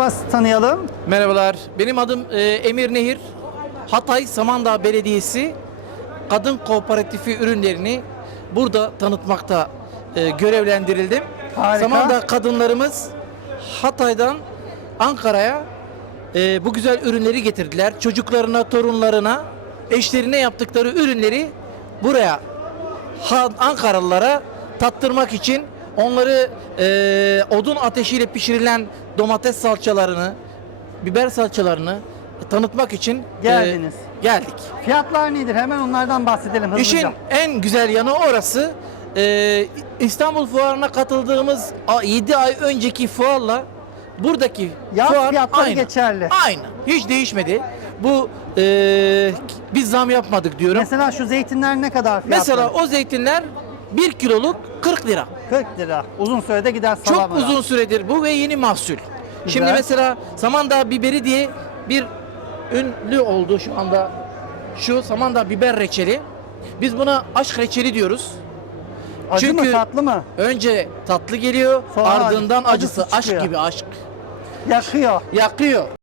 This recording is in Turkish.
Merhaba tanıyalım. Merhabalar. Benim adım e, Emir Nehir. Hatay Samandağ Belediyesi Kadın Kooperatifi ürünlerini burada tanıtmakta e, görevlendirildim. Harika. Samandağ kadınlarımız Hatay'dan Ankara'ya e, bu güzel ürünleri getirdiler. Çocuklarına, torunlarına, eşlerine yaptıkları ürünleri buraya Ankaralılara tattırmak için onları e, odun ateşiyle pişirilen domates salçalarını, biber salçalarını tanıtmak için e, Geldiniz. geldik. Fiyatlar nedir? Hemen onlardan bahsedelim hızlıca. İşin en güzel yanı orası. e, İstanbul Fuarı'na katıldığımız 7 ay önceki fuarla buradaki Yaz fuar fiyatları aynı. geçerli. Aynı. Hiç değişmedi. Bu e, biz zam yapmadık diyorum. Mesela şu zeytinler ne kadar fiyatları? Mesela o zeytinler 1 kiloluk 40 lira. 40 lira. Uzun sürede gider Çok salamura. uzun süredir bu ve yeni mahsul. Şimdi mesela Samandağ biberi diye bir ünlü oldu şu anda. Şu Samandağ biber reçeli. Biz buna aşk reçeli diyoruz. Acı Çünkü mı tatlı mı? önce tatlı geliyor, Sonra ardından acısı acısı. Aşk gibi aşk. Yakıyor. Yakıyor.